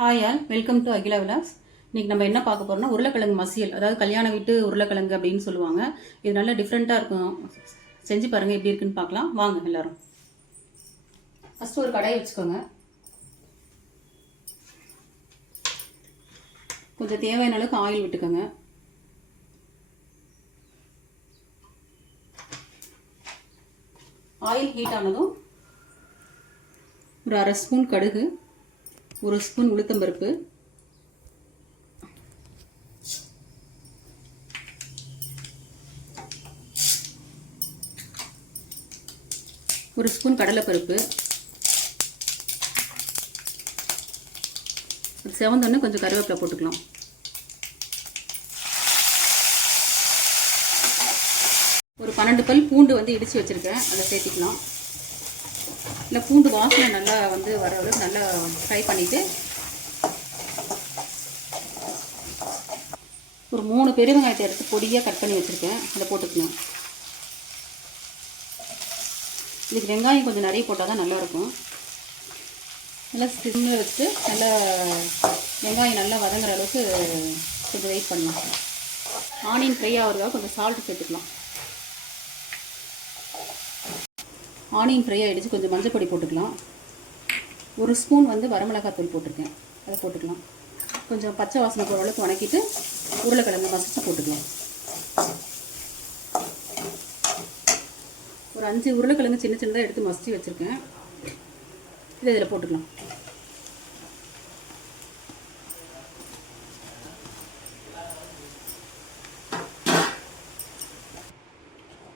Hi all welcome to Akila vlogs இன்றைக்கி நம்ம என்ன பார்க்க போகிறோம்னா உருளைக்கிழங்கு மசியல். அதாவது கல்யாண வீட்டு உருளைக்கிழங்கு அப்படின்னு சொல்லுவாங்க. இது நல்லா டிஃப்ரெண்ட்டாக இருக்கும். செஞ்சு பாருங்கள் எப்படி இருக்குன்னு பார்க்கலாம். வாங்க எல்லாரும். ஃபஸ்ட்டு ஒரு கடாயை வச்சுக்கோங்க. கொஞ்சம் தேவையான அளவுக்கு ஆயில் விட்டுக்கோங்க. ஆயில் ஹீட் ஆனதும் ஒரு அரை ஸ்பூன் கடுகு. ஒரு ஸ்பூன் உளுத்தம்பருப்பு ஒரு ஸ்பூன் கடலைப்பருப்பு. செவந்தோடனே கொஞ்சம் கருவேப்பிலை போட்டுக்கலாம். ஒரு பன்னெண்டு பல் பூண்டு வந்து இடித்து வச்சுருக்கேன். அதை சேர்த்திக்கலாம். இல்லை பூண்டு வாசனை நல்லா வந்து வர அளவுக்கு நல்லா ஃப்ரை பண்ணிவிட்டு ஒரு மூணு பெரிய வெங்காயத்தை எடுத்து பொடியாக கட் பண்ணி வச்சுருக்கேன். அதை போட்டுக்கணும். இதுக்கு வெங்காயம் கொஞ்சம் நிறைய போட்டால் தான் நல்லாயிருக்கும். நல்லா சிம்மில் வச்சுட்டு நல்லா வெங்காயம் நல்லா வதங்குற அளவுக்கு கொஞ்சம் வெயிட் பண்ணலாம் ஆனியன் ஃப்ரை ஆகிறதுக்காக கொஞ்சம் சால்ட் சேர்த்துக்கலாம். ஆனியன் ஃப்ரை ஆகிடுச்சு கொஞ்சம் மஞ்சள் பொடி போட்டுக்கலாம். ஒரு ஸ்பூன் வந்து வரமிளகாத்தூள் போட்டிருக்கேன். அதை போட்டுக்கலாம். கொஞ்சம் பச்சை வாசனை போகிற அளவுக்கு வணக்கிட்டு உருளைக்கிழங்கு மசிச்சு போட்டுக்கலாம். ஒரு அஞ்சு உருளைக்கிழங்கு சின்ன சின்னதாக எடுத்து மசிச்சு வச்சுருக்கேன். இதை இதில் போட்டுக்கலாம்.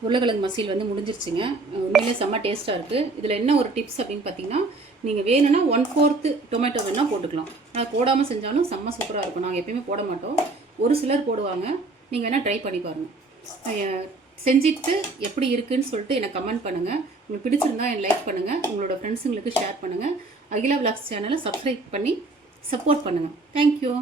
உருளைக்கிழங்கு மசியல் வந்து முடிஞ்சிருச்சுங்க. உண்மையிலே செம்ம டேஸ்ட்டாக இருக்குது இதில் என்ன ஒரு டிப்ஸ் அப்படின்னு பார்த்தீங்கன்னா நீங்கள் வேணும்னா ஒன் ஃபோர்த்து டொமேட்டோ வேணால் போட்டுக்கலாம். நான் போடாமல் செஞ்சாலும் செம்ம சூப்பராக இருக்கும். நாங்கள் எப்பயுமே போட மாட்டோம். ஒரு சிலர் போடுவாங்க. நீங்கள் வேணால் ட்ரை பண்ணி பாருங்கள் செஞ்சுட்டு எப்படி இருக்குன்னு சொல்லிட்டு எனக்கு கமெண்ட் பண்ணுங்கள் உங்களுக்கு பிடிச்சிருந்தா என் லைக் பண்ணுங்கள் உங்களோட ஃப்ரெண்ட்ஸுங்களுக்கு ஷேர் பண்ணுங்கள் அகிலா விலாக்ஸ் சேனலை சப்ஸ்கிரைப் பண்ணி சப்போர்ட் பண்ணுங்கள் தேங்க்யூ